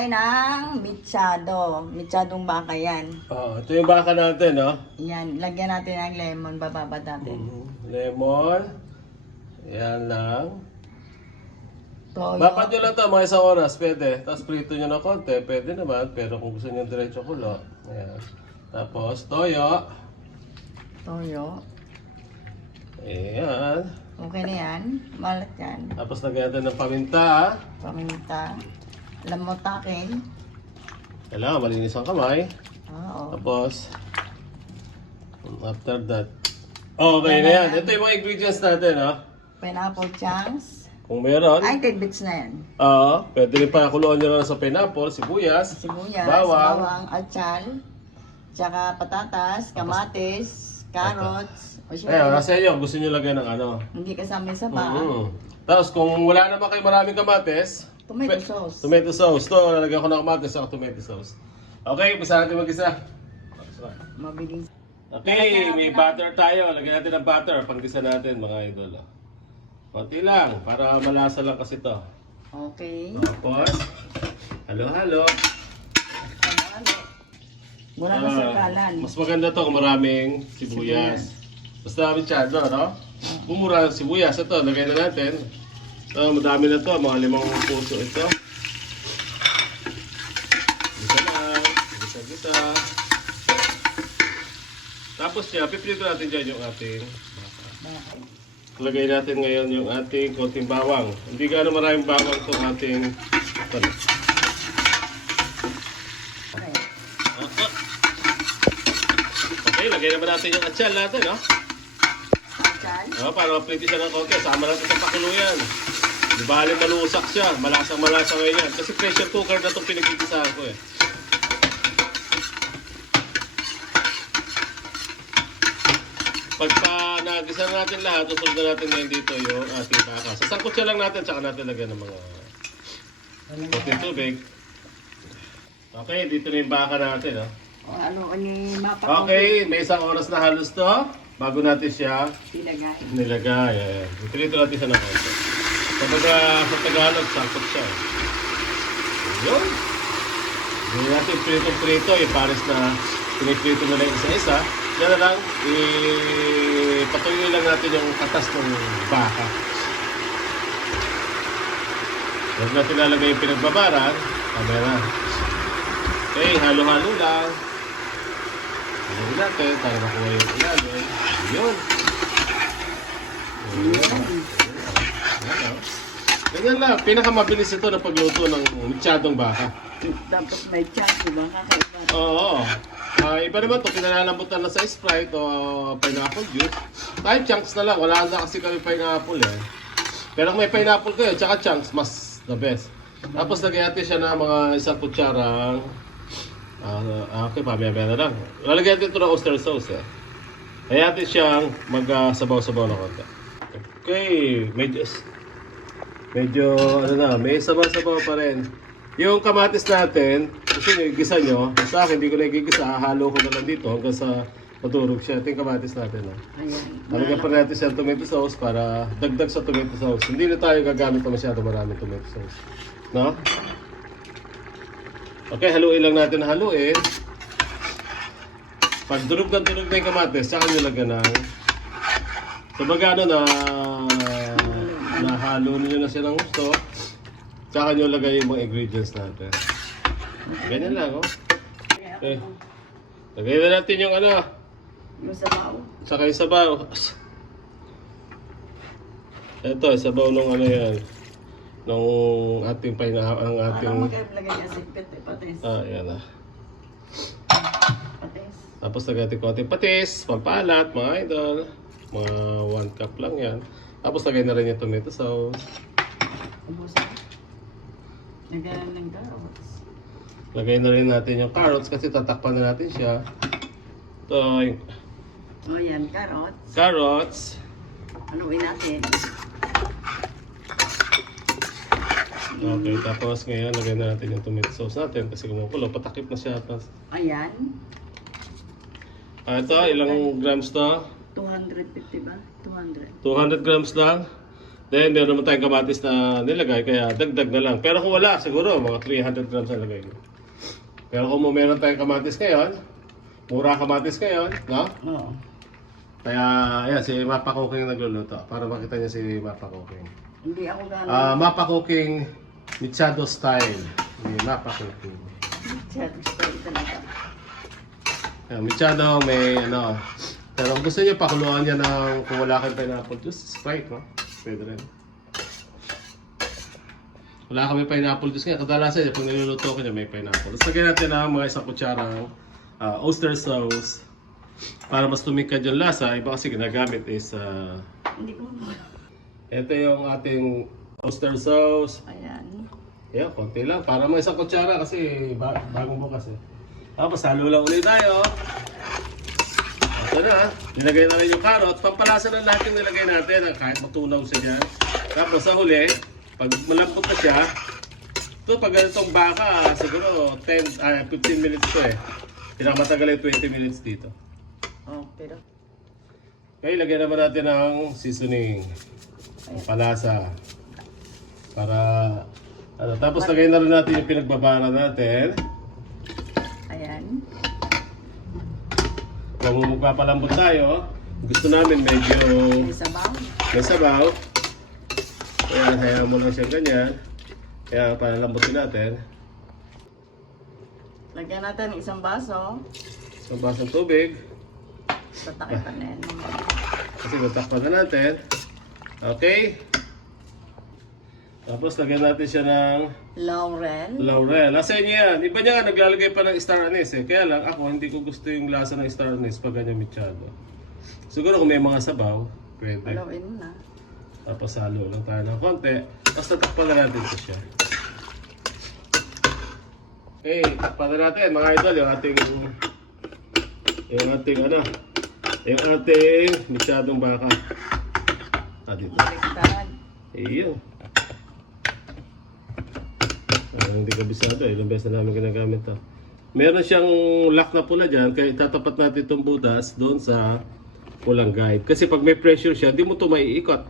tayo ng mechado. Mechadong baka yan. Oh, ito yung baka natin, no? Yan, lagyan natin ng lemon, bababad natin. Lemon. Yan lang. Toyo. Babad nyo lang ito, mga isang oras, pwede. Tapos prito nyo na konti, pwede naman. Pero kung gusto nyo diretso kulo. Ayan. Tapos, toyo. Toyo. Ayan. Okay na yan. Malat yan. Tapos lagyan natin ng paminta. Paminta. Lamotakin. Kailangan malinis ang kamay. Oo. Tapos, after that. Okay na yan. Ito yung mga ingredients natin, ha? Pineapple chunks. Kung meron. Ay, tidbits na yan. Oo. Pwede rin pa kuluan nyo lang sa pineapple, sibuyas, Sibuyas, bawang. bawang, atsan, tsaka patatas, kamatis, carrots. O siya, Ayun, nasa inyo. Gusto nyo lagyan ng ano. hindi kasama yung saba. Tapos kung wala naman kayo maraming kamatis, Tomato sauce. tomato sauce. Ito, lalagyan ko ng kamatis at tomato sauce. Okay, umpisa natin mag-isa. Mabilis. Okay, may butter tayo. Lagyan natin ng butter. Panggisa natin, mga idol. Konti lang, para malasa lang kasi ito. Okay. Tapos, halo-halo. Ano? Mula na sa kalan. Mas maganda to kung maraming sibuyas. Basta mechado, no? Mumura ng sibuyas. Ito, lagay na natin. Ito, madami na to. Mga 5 puso ito. Gisa lang. Gisa-gisa. Tapos siya, piprito natin dyan yung ating baka. Lagay natin ngayon yung ating konting bawang. Hindi gaano maraming bawang itong ating Okay. Okay, lagay naman natin yung atsyal natin, no? Atsan. Para ma-plate siya ng konti. Sama natin sa pakuluyan. Di bali malusak siya. Malasang-malasa ngayon yan. Kasi pressure cooker na itong pinagkikisahan ko eh. Pagka nagisa natin lahat, usunod na natin ngayon dito yung ating baka. Sasangkot siya lang natin, tsaka natin lagyan ng mga konting tubig. Okay, dito na yung baka natin. O ano, mapa. Okay, may isang oras na halos to. Bago natin siya Ilagay. nilagay. Iprito natin siya ng konti. Kapag sa Tagalog, sangkot siya. Yun. Hindi natin prito-prito. Yung pares na piniprito na lang isa-isa. Yan na lang, patuloy lang natin yung katas ng baka. Huwag natin lalagay yung pinagbabaran. Kamera. Okay, halo-halo lang. Halo natin para makuha yung ilalim. Yun. Ganyan lang. Pinakamabilis ito na pagluto ng mechadong baka. Dapat may chunks, diba? Kakaiba. Oo. Iba naman ito, pinalalambutan na sa Sprite o pineapple juice. Kahit chunks na lang, wala na kasi kami pineapple eh. Pero kung may pineapple kayo, tsaka chunks, mas the best. Tapos lagyan natin siya ng mga isang kutsarang okay, pamaya-maya na lang. Lalagyan natin ito ng oyster sauce eh. Kaya natin siyang mag-sabaw-sabaw na konti. Okay, medyo ano na, may sabaw-sabaw pa rin. Yung kamatis natin, kasi nagigisa nyo, sa akin hindi ko nagigisa, halo ko na lang dito hanggang sa maturog siya. Ito yung kamatis natin. Ayan. Talagyan pa natin siya tomato sauce para dagdag sa tomato sauce. Hindi na tayo gagamit na masyado maraming tomato sauce. No? Okay, haluin lang natin na haluin. Pag durog na yung kamatis, saka nyo lagyan ng so bagano na nahalo nyo na siya ng gusto. Tsaka nyo lagay yung mga ingredients natin. Ganyan lang, oh. Okay. Lagay na natin yung ano. Yung sabaw. Tsaka yung sabaw. Ito, sabaw nung ano yan. Nung ating ang ating... Parang mag-lagay niya sikpit, patis. Yan ah. Patis. Tapos lagay natin konting patis, pampalat, mga idol. Mga 1 cup lang yan. Tapos lagay na rin yung tomato sauce. Ubusan. Lagyan ng carrots. Lagay na rin natin yung carrots kasi tatakpan na natin siya. Ito, O yan, carrots. carrots. Haluin natin. Okay, tapos ngayon lagay na natin yung tomato sauce natin kasi kumukulo, patakip na siya. Tapos, Ayan. ito, ilang grams to? 250 ba? 200. 200 grams lang. Then, meron naman tayong kamatis na nilagay, kaya dagdag na lang. Pero kung wala, siguro mga 300 grams na lagay ko. Pero kung meron tayong kamatis ngayon, mura kamatis ngayon, no? Oo. Kaya, ayan, si Mapa Cooking nagluluto. Para makita niya si Mapa Cooking. Hindi ako gano'n. Mapa Cooking, Michado style. Ni Mapa Cooking. Style talaga. Ayan, Michado, may ano. Pero kung gusto niyo, pakuluan niya ng kung wala kang pineapple juice, Sprite, no? Pwede rin. Wala kami pineapple juice nga. Kadalasan, pag niluluto ko niya, may pineapple. Tapos lagyan natin ng mga isang kutsarang oyster sauce. Para mas tumikad yung lasa, iba kasi ginagamit is Hindi ko ito yung ating oyster sauce. Ayan. Yeah, konti lang. Para may isang kutsara kasi bagong bukas eh. Tapos halo lang ulit tayo. Ito na, nilagay na rin yung carrot. Pampalasa na lahat yung nilagay natin kahit matunaw siya dyan. Tapos sa huli, pag malambot na siya, ito pag ganitong baka, siguro 15 minutes to eh. Pinakamatagal ay 20 minutes dito. Oh, pero Okay, lagyan naman natin ng seasoning. Palasa. Para, ano, tapos lagay na rin natin yung pinagbabara natin. ayan. Kung magpapalambot tayo, gusto namin medyo May sabaw. may sabaw. Ayan, hayaan mo lang siya ganyan. Kaya palalambutin natin. Lagyan natin isang baso. Isang basong tubig. Tatakipan na yan. Kasi natakpan na natin. Okay. Tapos lagyan natin siya ng Laurel. laurel. Nasa inyo yan. Iba niya nga naglalagay pa ng star anise eh. Kaya lang ako hindi ko gusto yung lasa ng star anise pag ganyan michado. Siguro kung may mga sabaw, pwede. Haluin mo na. Tapos halo lang tayo ng konti. Tapos tatakpan na natin ito siya. Okay, takpan na natin mga idol yung ating yung ating michadong baka. Dito. Baliktad. Iyo. Hindi kabisado eh. Ilang beses na namin ginagamit to. Meron siyang lock na pula dyan, kaya itatapat natin itong butas doon sa pulang guide. Kasi pag may pressure siya, di mo ito maiikot.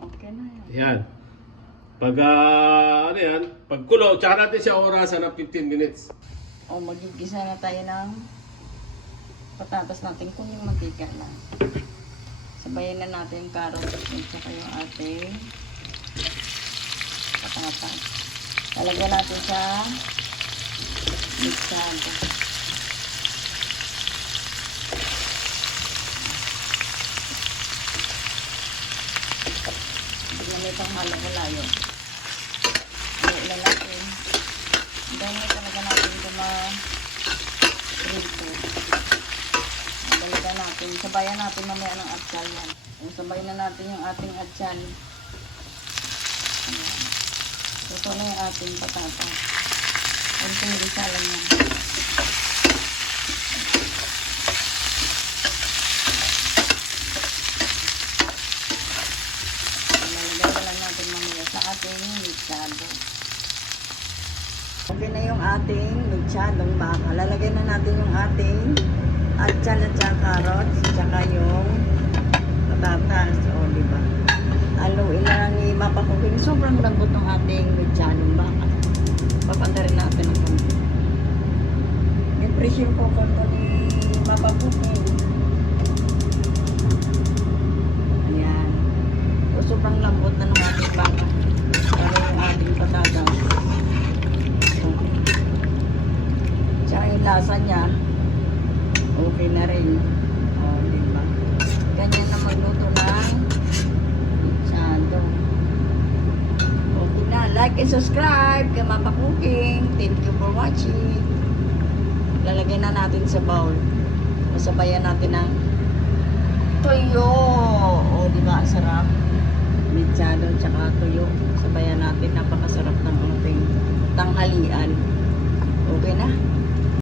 Okay na yan. Yan. Pag, ano yan, pag kulo, tsaka natin siya orasan ng 15 minutes. O, magigisa na tayo ng patatas natin kung yung mantika na. Sabayan na natin yung carrot at saka yung ating patatas. Lalagyan natin sa mixado. Bigyan mo itong halo-halo yun. Halo natin. Dahil may talaga natin ito na rito. Dalaga natin. Sabayan natin mamaya ng atsal yan. Sabayan na natin yung ating atsal. Ito na yung ating patata. Kunting risa lang yan. Lalagay lang natin mamaya sa ating mixado. Okay na yung ating mixadong baka. Lalagay na natin yung ating atsal at saka carrots, saka yung patatas. O, diba? Haluin na lang ni Mapa Cooking. Sobrang lambot ng ating mixadong baka. Papanda rin natin ang konti. Yung pressure cooker ko ni Mapa Cooking. Ayan. O, sobrang lambot na ng ating baka. Pero yung ating patatas. Tsaka yung lasa niya, okay na rin. O, diba? Ganyan na magluto ng mixado. Okay na. Like and subscribe kay Mapa Cooking. Thank you for watching. Lalagay na natin sa bowl. Masabayan natin ng tuyo. O, diba? Ang sarap. Mixado tsaka tuyo. Sabayan natin. Napakasarap ng ating tanghalian. Okay na.